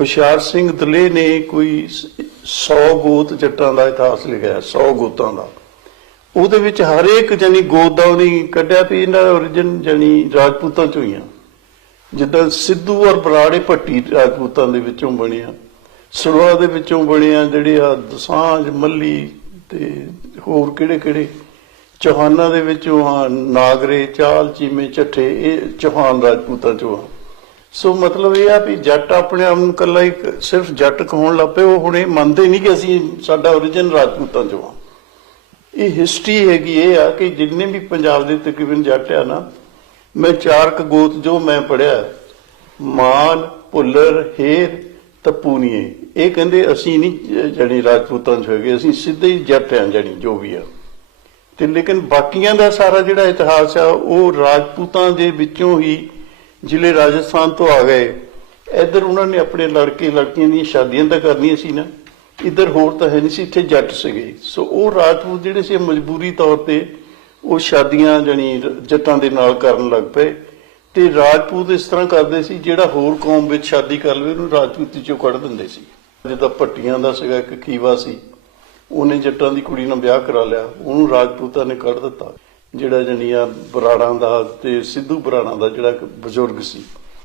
ਹੁਸ਼ਿਆਰ ਸਿੰਘ ਦਲੇ ਨੇ ਕੋਈ 100 ਗੋਤ ਜੱਟਾਂ ਦਾ ਇਤਿਹਾਸ ਲਿਖਿਆ 100 ਗੋਤਾਂ ਦਾ। ਉਹਦੇ ਵਿੱਚ ਹਰੇਕ ਜਣੀ ਗੋਤ ਦਾ ਉਹਨੇ ਕੱਢਿਆ ਵੀ ਇਹਨਾਂ ਦਾ origin ਜਣੀ ਰਾਜਪੂਤਾਂ ਚੋਂ ਹੀ ਆ। ਜਿੱਦਾਂ ਸਿੱਧੂ ਔਰ ਬਰਾੜੇ ਭੱਟੀ ਰਾਜਪੂਤਾਂ ਦੇ ਵਿੱਚੋਂ ਬਣਿਆ ਸੜਵਾ ਦੇ ਵਿੱਚੋਂ ਬਣਿਆ ਜਿਹੜੇ ਆ ਦਸਾਂਝ, ਮੱਲੀ ਤੇ ਹੋਰ ਕਿਹੜੇ ਕਿਹੜੇ ਚੌਹਾਨਾਂ ਦੇ ਵਿੱਚੋਂ ਆ ਨਾਗਰੇ, ਚਾਲ, ਚੀਮੇ, ਚੱਠੇ, ਇਹ ਚੌਹਾਨ ਰਾਜਪੂਤਾਂ ਚੋਂ ਆ। ਸੋ ਮਤਲਬ ਇਹ ਆ ਵੀ ਜੱਟ ਆਪਣੇ ਆਪ ਨੂੰ ਇਕੱਲਾ ਹੀ ਸਿਰਫ ਜੱਟ ਕਹਾਉਣ ਲੱਪੇ ਉਹ ਹੁਣ ਇਹ ਮੰਨਦੇ ਨਹੀਂ ਕਿ ਅਸੀਂ ਸਾਡਾ origin ਰਾਜਪੂਤਾਂ ਚੋਂ ਆ। ਇਹ ਹਿਸਟਰੀ ਹੈਗੀ ਇਹ ਆ ਕਿ ਜਿੰਨੇ ਵੀ ਪੰਜਾਬ ਦੇ ਤਕਰੀਬਨ ਜੱਟ ਆ ਨਾ, ਮੈਂ ਚਾਰ ਕ ਜੋ ਮੈਂ ਪੜਿਆ ਮਾਨ, ਭੁੱਲਰ, ਹੇਰ ਤਪੂਨੀਏ ਇਹ ਕਹਿੰਦੇ ਅਸੀਂ ਨਹੀਂ ਜਣੀ ਰਾਜਪੂਤਾਂ ਚ ਹੋਗੇ, ਅਸੀਂ ਸਿੱਧੇ ਹੀ ਜੱਟ ਆ ਜਣੀ ਜੋ ਵੀ ਆ। ਤੇ ਲੇਕਿਨ ਬਾਕੀਆਂ ਦਾ ਸਾਰਾ ਜਿਹੜਾ ਇਤਿਹਾਸ ਆ, ਉਹ ਰਾਜਪੂਤਾਂ ਦੇ ਵਿੱਚੋਂ ਹੀ ਜ਼ਿਲ੍ਹੇ ਰਾਜਸਥਾਨ ਤੋਂ ਆ ਗਏ। ਇੱਧਰ ਉਹਨਾਂ ਨੇ ਆਪਣੇ ਲੜਕੇ, ਲੜਕੀਆਂ ਦੀਆਂ ਸ਼ਾਦੀਆਂ ਤਾਂ ਕਰਨੀਆਂ ਸੀ ਨਾ। ਇੱਧਰ ਹੋਰ ਤਾਂ ਹੈ ਨਹੀਂ ਸੀ, ਇੱਥੇ ਜੱਟ ਸੀਗੇ। ਸੋ ਉਹ ਰਾਜਪੂਤ ਜਿਹੜੇ ਸੀ, ਮਜਬੂਰੀ ਤੌਰ ਤੇ ਉਹ ਸ਼ਾਦੀਆਂ ਜਣੀ ਜੱਟਾਂ ਦੇ ਨਾਲ ਕਰਨ ਲੱਗ ਪਏ। ਤੇ ਰਾਜਪੂਤ ਇਸ ਤਰ੍ਹਾਂ ਕਰਦੇ ਸੀ, ਜਿਹੜਾ ਹੋਰ ਕੌਮ ਵਿੱਚ ਸ਼ਾਦੀ ਕਰ ਲਵੇ, ਉਹਨੂੰ ਰਾਜਪੂਤੀ ਚੋਂ ਕੱਢ ਦਿੰਦੇ ਸੀ। ਜਿੱਦਾਂ ਭੱਟੀਆਂ ਦਾ ਸੀਗਾ ਇੱਕ ਖੀਵਾ ਸੀ। ਉਹਨੇ ਜੱਟਾਂ ਦੀ ਕੁੜੀ ਨਾਲ ਵਿਆਹ ਕਰਾ ਲਿਆ। ਉਹਨੂੰ ਰਾਜਪੂਤਾਂ ਨੇ ਕੱਢ ਦਿੱਤਾ। ਜਿਹੜਾ ਜਣੀਆਂ ਬਰਾੜਾਂ ਦਾ ਤੇ ਸਿੱਧੂ ਬਰਾੜਾਂ ਦਾ ਜਿਹੜਾ ਇੱਕ ਬਜ਼ੁਰਗ ਸੀ।